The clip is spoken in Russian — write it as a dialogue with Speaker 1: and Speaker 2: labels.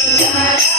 Speaker 1: Yeah.